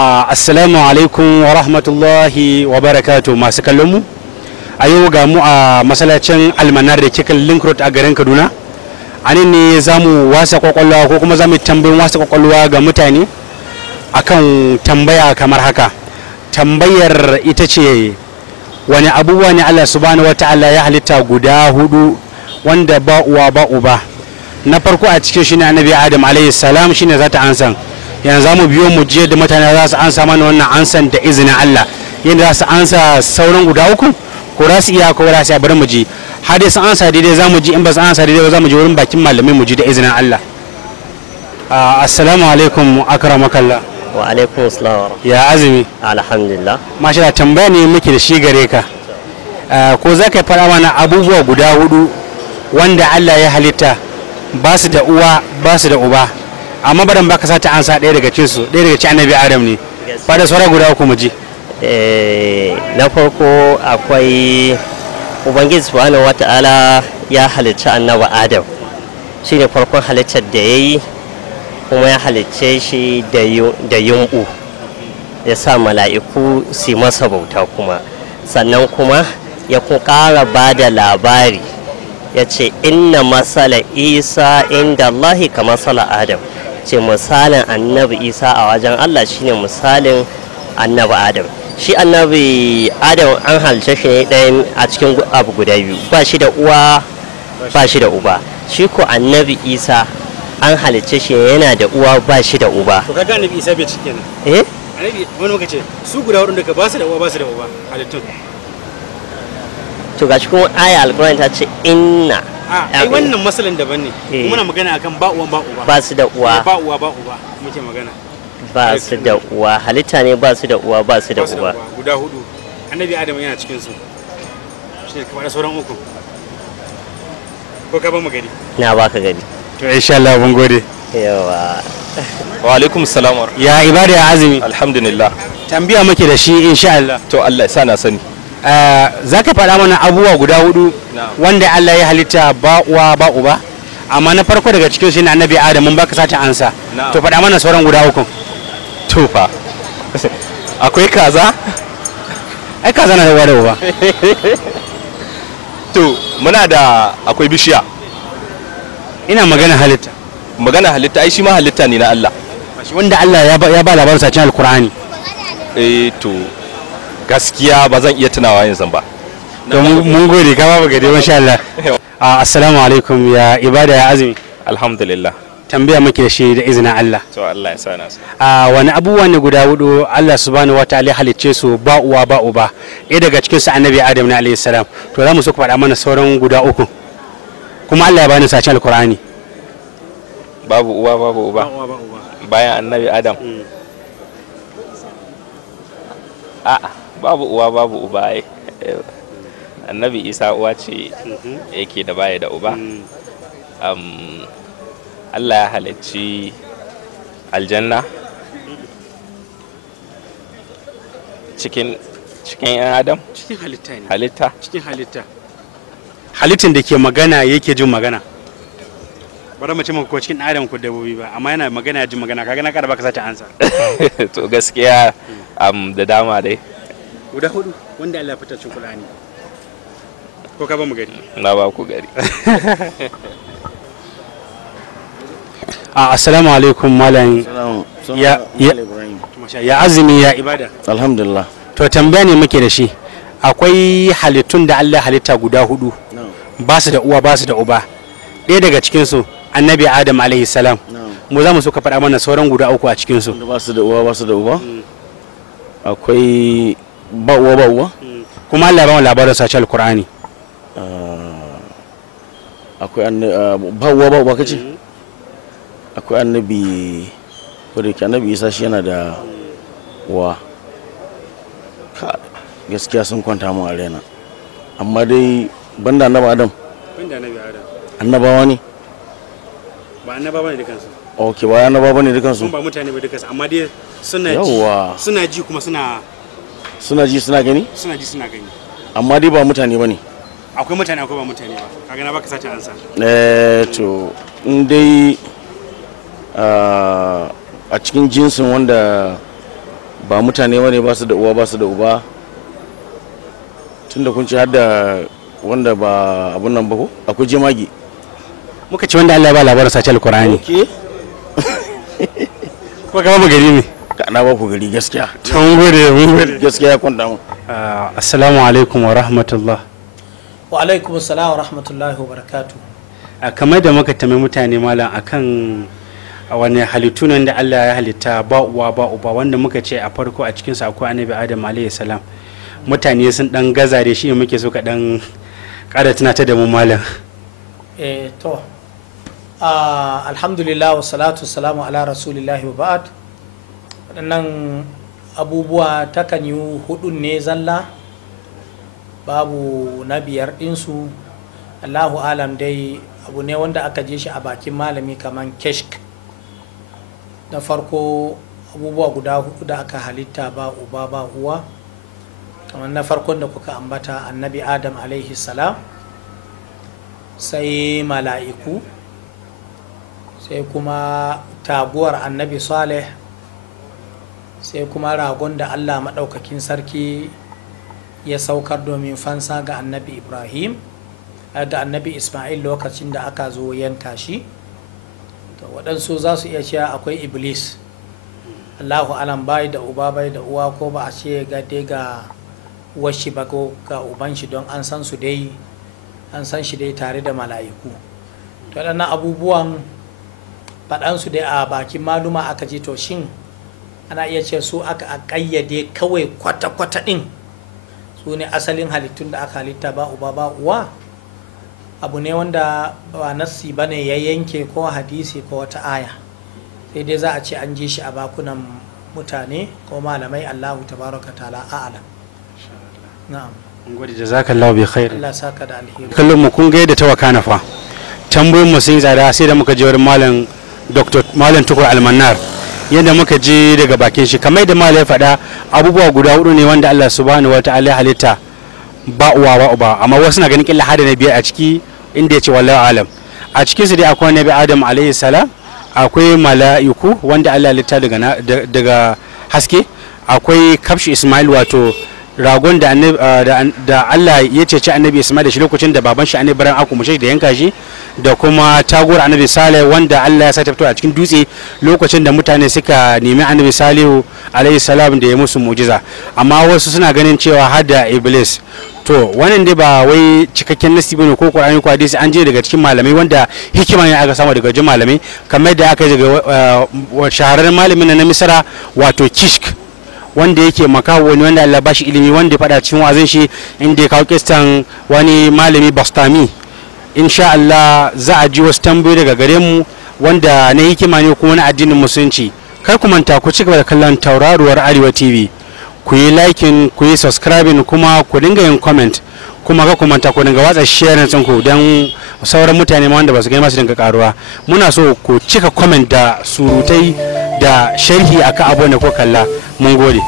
Assalamu alaikum wa rahmatullahi wa barakatuh masu kallon mu. A yau ga mu a masallacin Almanar da ke kan Link Road a garin Kaduna. A nan ne za mu wasa kwakwalwa ko kuma za mu tambayin wasa kwakwalwa ga mutane akan tambaya kamar haka. Tambayar ita ce wani abubuwa ne Allah subhanahu wa ta'ala ya halitta guda hudu wanda ba uwa ba uba. Na farko a cikin shi ne Annabi Adam alayhi salam shine za ta ansan. Yanzu za mu biyo mu je da mutane za su ansa mana wannan ansan da izinin Allah. Yanda za su ansa sauran guda uku ko za su iya ko za su bari mu ji. Har dai sun ansa daidai za mu ji, in ba su ansa daidai ba za mu je wurin bakin malamai mu ji da izinin Allah. Assalamu alaikum akramakallah. Wa alaikum assalam. Ya azumi. Alhamdulillah. Masha Allah, tambaya ne muke da shi gare ka. Ko za ka fara mana abubuwa guda hudu wanda Allah ya halitta ba su da uwa ba su da uba. Amma baran baka sata ansa ɗaya daga cikin su, ɗaya daga cikin Annabi Adam ne. Ba da sauran guda uku mu ji. Na farko akwai Ubangiji subhanahu wata'ala ya halicci Annabi Adam. Shine farkon halittar da yayi, kuma ya halicce shi da yumbu. Ya sa mala'iku su masa bauta kuma. Sannan kuma ya ƙara ba da labari. Ya ce inna masala Isa inda Allahi ka masala Adam. Ce misalin annabi Isa a wajen Allah shine misalin annabi Adam. Shi annabi Adam an halice shi ne ɗayan a cikin abu guda biyu, ba shi da uwa ba shi da uba. Shi ko annabi Isa an halice shi yana da uwa ba shi da uba. To kaga annabi Isa bai cike ne. Annabi wani muka ce su guda hudu daga ba su da uwa ba su da uba halittun. To gashi kuma aya alƙur'ani ta ce inna. Ai wannan masalan daban ne. Muna magana akan ba uwan ba uba. Ba su da uwa. Ba uwa ba uba muke magana. Ba su da uwa, halitta ne ba su da uwa ba su da uba. Guda hudu. Annabi Adam yana cikin su. Shi kamar da sauran uku. Ko ka ba mu gari? Na baka gari. To insha Allah mun gode. Yawa. Wa alaikum salam. Ya ibada ya azumi. Alhamdulillah. Tambaya muke da shi insha Allah. To Allah ya sa na sani. Za ka faɗa mana abubuwa guda hudu wanda Allah ya halitta ba uwa ba uba, amma na farko daga cikin shi ne Annabi Adam, mun baka sata ansa. To faɗa mana sauran guda uku. To fa akwai kaza? Ai kaza na da uwa da uba. To muna da akwai bishiya. Ina magana halitta. Magana halitta ai shi ma halitta ne na Allah. Wanda Allah ya ba labarin sa cikin Alkur'ani. To gaskiya ba zan iya tunawa yanzu ba. To mun gode ka babu gade masha Allah. Assalamu alaikum ya ibada ya azumi. Alhamdulillah. Tambaya muke da shi da izinin Allah. To Allah ya sa na sani. Wani abubuwa ne guda hudu Allah subhanahu wataala ya halicce su ba uwa ba uba. Ɗaya daga cikin su Annabi Adam ne alayhi salam. To za mu so ku faɗa mana sauran guda uku. Kuma Allah ya bani sacin Alkur'ani. Babu uwa babu uba. Bayan Annabi Adam. A'a babu uwa babu uba ai. Annabi Isa uwa ce yake da baya da uba. Allah ya halicci aljanna cikin yan adam. Cikin halitta ne. Halitta. Cikin halitta. Halittin da ke magana yake jin magana. Bara mu ce maka ko cikin adam ko dabbobi ba, amma yana magana jin magana, kaga na kada baka sata ansa. To gaskiya da dama dai. Guda hudu wanda Allah ya fitar cikin Qur'ani. Ko ka ba mu gari? Na ba ku gari. Assalamu alaikum malam. Ya azumi ya ibada. Alhamdulillah. To tambaya ne muke da shi. Akwai halittun da Allah halitta guda hudu. Ba su da uwa ba su da uba. Ɗaya daga cikin su Annabi Adam alaihi salam. Mu za mu so ka faɗa mana sauran guda uku a cikin su. Ba su da uwa ba su da uba. Akwai ba uwa ba uwa. Kuma Allah ya ba mu labarin sa cikin Alkur'ani. Akwai ba uwa ba uba kace? Akwai annabi, ko da ke Annabi Isa shi yana da uwa. Gaskiya sun kwanta mu a raina. Amma dai banda Annabi Adam. Banda Annabi Adam. Annabawa ne? Ba annabawa ne dukansu. Okay, ba annabawa ne dukansu. Ba mutane ba dukansu, amma dai suna ji kuma suna ji suna gani? Suna ji suna gani. Amma dai ba mutane ba ne. Akwai mutane akwai ba mutane ba. Kaga na baka sace ansa. To in dai a cikin jinsin wanda ba mutane bane, ba su da uwa ba su da uba, tunda kun ci har da wanda ba abun nan ba ko akwai jemage. Muka ce wanda Allah ya ba labarin sace alkur'ani. Ko ka ba mu gari ne? Na ba ku gari gaskiya. Mun gode gaskiya ya kwanta mu. Assalamu alaikum wa rahmatullah. Wa alaikum assalam wa rahmatullahi wa barakatuh. Kamar da muka tambayi mutane malam akan wani halittu nan da Allah ya halitta ba uwa ba uba, wanda muka ce a farko a cikin sa akwai annabi Adam alayhi salam. Mutane sun dan gaza da shi, muke so ka dan kada tunata da mu malam. To alhamdulillah wa salatu salamu ala rasulillahi wa ba'd. Waɗannan abubuwa takan yi hudu ne zalla, babu na biyar ɗinsu. Allahu alam dai abu ne wanda aka je shi a bakin malami kaman keshk. Na farko abubuwa guda hudu da aka halitta ba uba ba uwa, kamar na farkon da kuka ambata annabi Adam alaihi salam, sai mala'iku, sai kuma taguwar annabi Saleh, sai kuma ragon da Allah maɗaukakin sarki ya saukar domin fansa ga annabi Ibrahim, ga annabi Ismail lokacin da aka zo yanka shi. To waɗansu za su iya cewa akwai Iblis, Allahu alam, bai da uba bai da uwa, ko ba a ce ga dai ga washi ba ko ga uban shi, don an san shi dai tare da mala'iku. To waɗannan abubuwan faɗansu dai a bakin maluma aka ji, to shin ana iya ce su aka ƙayyade kawai kwata-kwata ɗin su ne asalin halittun da aka halitta ba uba ba uwa? Abu ne wanda ba nassi ba ne ya yanke ko hadisi ko wata aya, sai dai za a ce an ji shi a bakunan mutane ko malamai. Allahu tabaraka ta'ala a'lam. Na'am. Gode, jazakallahu bi khair. Allah saka da alheri. Kallon mu kun ga yadda ta wakana fa. Tambayoyin mu sun yi tsada, sai da muka je wurin malam Dr. Malam Tukur Almanar, yadda muka je daga bakin shi, kamar da malam ya faɗa, abubuwa guda hudu ne wanda Allah subhanahu wataala ya halitta ba uwa ba uba, amma wasu na ganin killa hada na biyar a ciki, inda ya ce wallahu alam. A cikin su dai akwai Nabi Adam alayhi salam, akwai mala'iku wanda Allah ya halitta daga haske, akwai kafshi Ismail, wato ragon da Allah ya cece annabi Ismail da shi lokacin da baban shi annabi Ibrahim aka mushe da yanka shi, da kuma taguwar annabi Salih wanda Allah ya sa ta fito a cikin dutse lokacin da mutane suka nemi annabi Salihu alayhi salam da ya musu mu'jiza. Amma wasu suna ganin cewa har da Iblis. To wannan dai ba wai cikakken nasibi ne ko Qur'ani ko hadisi, an je daga cikin malamai wanda hikima ne aka samu daga jin malamai, kamar da aka yi daga shahararren malamin na Misra wato Kishk, wanda yake makawo ne, wanda Allah bashi ilimi, wanda ya fada cikin wazin shi inda ya kawo kistan wani malami Bastami. Insha Allah za a ji wasu tambayoyi daga gare mu wanda na hikima ne kuma na addinin musulunci. Kar ku manta ku cigaba da kallon Tauraruwar Arewa TV, ku yi liking, ku yi subscribing, kuma ku dinga yin comment, kuma ka ku manta ku dinga watsa sharing ɗinku don sauran mutane ma wanda ba su gani masu dinga karuwa. Muna so ku cika comment da surutai da sharhi akan abubuwan da ko kalla. Mun gode.